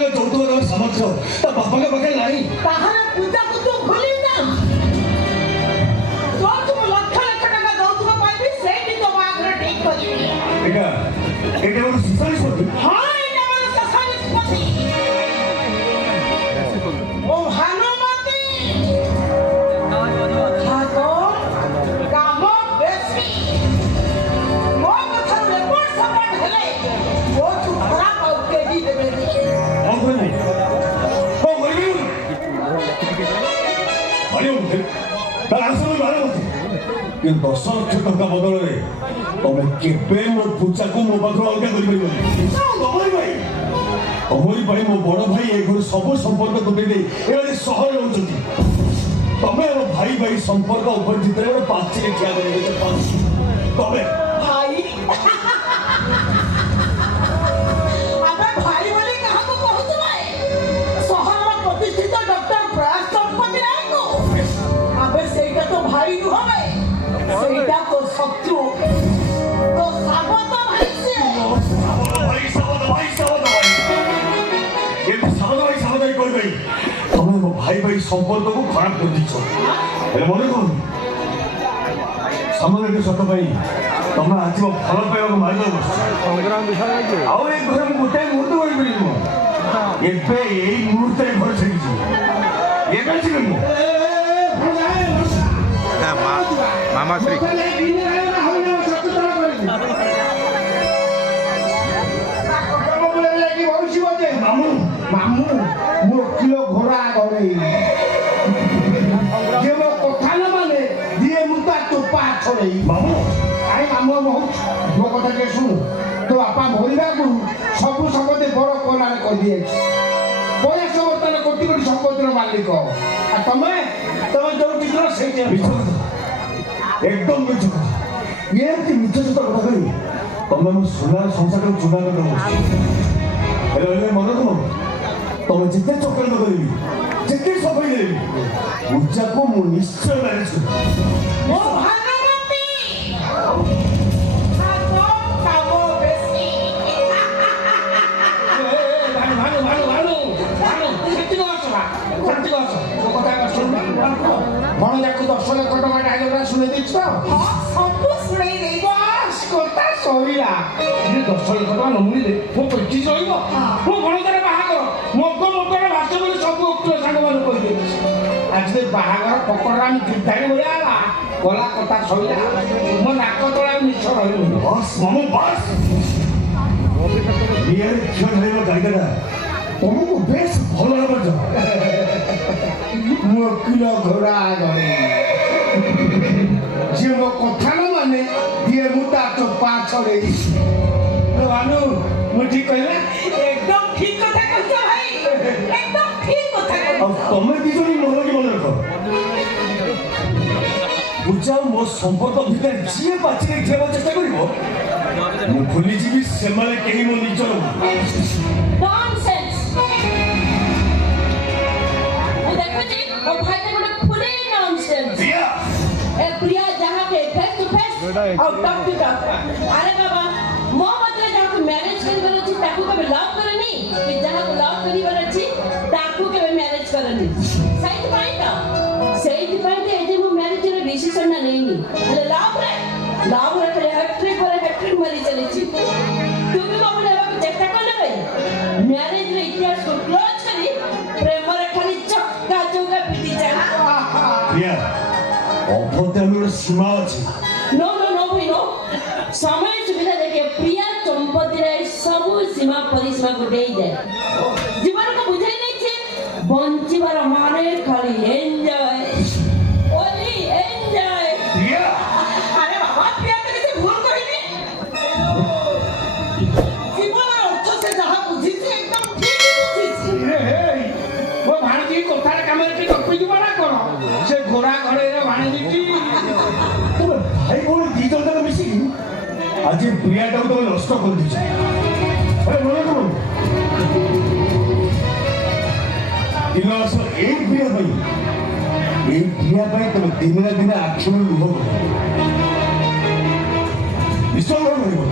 ଯୌତୁକ ଦେବାର ସାମର୍ଥ୍ୟ ତା ବାପାଙ୍କ ପାଖରେ ନାହିଁ। ତାହାର ପୂଜାକୁ ତୁ ଭୁଲି ଯା। ଯୌତୁକ ଲକ୍ଷ ଲକ୍ଷ ଟଙ୍କା ଯୌତୁକ ପାଇବି ସେଇଠି ତୋ ବାହାଘର ଠିକ କରିବି। ଏଇଟା ଗୋଟେ ଶେଷ ନିଷ୍ପତ୍ତି। ହଁ ଏଇଟା ମୋର ଶେଷ ନିଷ୍ପତ୍ତି। ଓ ଭାନୁମତି କାମ ବେଶୀ ମୋ କଥାରୁ ଏପଟ ସେପଟ ହେଲେ ବହୁତ ଖରାପ ଆଉ କେହି ଦେବେନି। କଣ କରିବି କିନ୍ତୁ 10 ଲକ୍ଷ ଟଙ୍କା ବଦଳରେ ତମେ କେବେ ମୋ ପୂଜାକୁ ମୋ ପାଖରୁ ଅଲଗା କରିପାରିବନି। ତମରି ପାଇଁ ମୋ ବଡ ଭାଇ ଏ ଘରେ ସବୁ ସମ୍ପର୍କ ତୁଟେଇ ଦେଇ ଏବେ ସହରରେ ରହୁଛନ୍ତି। ତମେ ମୋ ଭାଇ ଭାଇ ସମ୍ପର୍କ ଉପରେ ଭିତରେ ଗୋଟେ ପାଚିରେ ଠିଆ କରି ତମେ ଭାଇ ଆମେ ଭାଇ ବୋଲି କାହାକୁ କହୁଛୁ ଭାଇ? ସହରର ପ୍ରତିଷ୍ଠିତ ଡକ୍ଟର ପ୍ରୟାସ ଚମ୍ପତି ରାୟକୁ ଆମେ ସେଇଟା ତ ଭାଇ ନୁହଁ ଭାଇ, ସେଇଟା ତ ଶତ୍ରୁ, ତ ସାବତ ଭାଇ ସିଏ। ତମେ ମୋ ଭାଇ ଭାଇ ସମ୍ପର୍କକୁ ଖରାପ କରିଦେଇଛ। ହେଲେ ମନେ କର ସାମାନ୍ୟ ସତ ପାଇଁ ତମେ ଆଜି ମୋ ଭଲ ପାଇବାକୁ ମାରିଦେବ। ଆଉ ଏ ଘରେ ମୁଁ ଗୋଟାଏ ମୁହୂର୍ତ୍ତ କରିପାରିବି। ଏବେ ଏଇ ମୁହୂର୍ତ୍ତରେ ଘରେ ଛାଡ଼ିଯିବି। ଏବେ ଯିବି ମୁଁ ମାମାଶ୍ରୀ ମାମୁଁ ମାମୁଁ ମୋ ଓକିଲ ଘୋଡ଼ା ଘରେ ଯେ ମୋ କଥା ନ ମାନେ ଦିଏ ମୁଁ ତା ଚୋପା ଛଡ଼େଇ। ମାମୁଁ ଆରେ ମାମୁଁ ବହୁତ ମୋ କଥା ଟିକେ ଶୁଣୁ। ତୋ ବାପା ମରିବା ଆଗରୁ ସବୁ ସମ୍ପତ୍ତି ବଡ଼ କନାରେ କରିଦିଆଯାଇଛି। ବୟସ ବର୍ତ୍ତମାନ କୋଟି କୋଟି ସମ୍ପତ୍ତିର ମାଲିକ। ଆଉ ତମେ ଯୋଉଠି ଥିଲ ସେଇଠି ମିଛ କଥା, ଏକଦମ ମିଛ କଥା। ଏମିତି ମିଛ ସତ କଥା କହି ତମେ ମୋ ସୁନାର ସଂସାରକୁ ଚୁନା କରିଦେବ। ହେଲେ ମନେ କର ତମେ ଯେତେ ଚକ୍ରାନ୍ତ କରିବି ଯେତେ ସଫେଇ ଦେବି ପୂଜାକୁ ମୁଁ ନିଶ୍ଚୟ ମ୍ୟାନେଜ କରିବି। ମୋ ଭାନୁମତି କାମ ବେଶୀ। କଣ ଯାକୁ 10 ଲକ୍ଷ ଟଙ୍କା ଡାଇଲଗଟା ଶୁଣେଇ ଦେଇଛୁ ତ? ହଁ ସବୁ ଶୁଣେଇ ଦେଇ ବାସ୍ କଥା ସରିଲା। 10 ଲକ୍ଷ ଟଙ୍କା ନ ମିଳିଲେ ମୋ ପେଟି ରହିବ। ମୋ ଭଣଜାର ବାହାଘର ମଗର ଭାଷ ବୋଲି ସବୁ ଓକିଲ ସାଙ୍ଗମାନଙ୍କୁ କହିଦେଇଛି। ଆଜି ବାହାଘର ପକଡ଼ରା ଗିର୍ଧାରୀ ଭଳିଆ ହେଲା। ଗଲା କଥା ସରିଲା। ମୋ ନାକ ତଳେ ଆଉ ମିଛ ରହିବନି। ବସ୍ ମାମୁଁ ବସ୍ ଇଆରେ ଝିଅ ଧରିବ ଜାଗାଟା ତମକୁ ବେଶ ଭଲ ଲାଗୁଛ। ମୋ ଓକିଲ ଘୋଡ଼ା ଘରେ ଯିଏ ମୋ କଥା ନ ମାନେ ଦିଏ ମୁଁ ତା ଚୋପା ଛଡ଼େଇ। ଭାନୁ ମୁଁ ଠିକ କହିଲା? একদম ঠিক কথা কইছ ভাই, একদম ঠিক কথা কইছ। ଆଉ ତମେ ଦି ଜଣ ମନେ ରଖ ପୂଜା ମୋ ସମ୍ପର୍କ ଭିତରେ ଯିଏ ପାଚିରେ ଖେଳିବାକୁ ଚେଷ୍ଟା କରିବ ମୁଁ ଭୁଲିଯିବି ସେମାନେ କେହି ମୋ ନିଜର। ননসেন্স। ମୁଁ ଦେଖୁଛି ମୋ ଭାଇଟା ଗୋଟେ ଫୁଲି ନନସେନ୍ସ। ଏ ପ୍ରିୟା ଯାହାକେ ଫେସ୍ ଟୁ ଫେସ୍ ଆଉ ଟକ୍ ଟୁ ଟକ୍। ଆରେ ବାବା ମୋ ମତରେ ଯାହାକୁ ମ୍ୟାରେଜ କରିବାର ଅଛି ତାକୁ କେବେ ଲଭ୍ କରନି, କି ଯାହାକୁ ଲଭ୍ କରିବାର ଅଛି ତାକୁ କେବେ ମ୍ୟାରେଜ କରନି। ସେଇଥିପାଇଁ ତ ଏଠି ମୁଁ ମ୍ୟାରେଜର ଡିସିସନଟା ନେଇନି। ହେଲେ ଲଭ୍ରେ ଖାଲି ହ୍ୟାଟ୍ରିକ୍ ପରେ ହ୍ୟାଟ୍ରିକ୍ ମାରି ଚାଲିଛି। ତୁମେ ମୋ ଭଳି ହେବାକୁ ଚେଷ୍ଟା କଲେ ଭାଇ ମ୍ୟାରେଜର ଇତିହାସକୁ କ୍ଲୋଜ୍ କରି ପ୍ରେମରେ ଖାଲି ଚକ୍କା ଚୌକା ପିଟି ଚାଲ। ଅଭଦ୍ରାମୀର ସୀମା ଅଛି। नो भाई नो। समय सुविधा देखिए प्रिया चंपती राय सब सीमा परिसीमा को दे दे। जीवन को बुझाई नहीं छे बंचिबार माने खाली एंजॉय ओनली एंजॉय। प्रिया अरे बाबा प्रिया तो किसी भूल करिनी। जीवन अर्थ से जहां बुझी छे एकदम ठीक बुझी छे। ମୋ ଭାଣିଜୀ କଥାରେ କାମରେ ଟିକେ ଗପି ଯିବ ନା କଣ? ସେ ଘୋଡ଼ା ଘରେର ଭାଣିଜୀଟି ତମେ ଭାଇ ଭଉଣୀ ଦି ଜଣ ଯାକ ମିଶିକି ଆଜି ପ୍ରିୟାଟାକୁ ତମେ ନଷ୍ଟ କରିଦେଇଛ। ମନେ କର ଦିନ ଆସ ଏଇ ପ୍ରିୟା ପାଇଁ ତମେ ଦିନେ ନା ଦିନେ ଆଖିରୁ ଲୁହ କରିବ। ବିଶ୍ୱାସ କରିବ।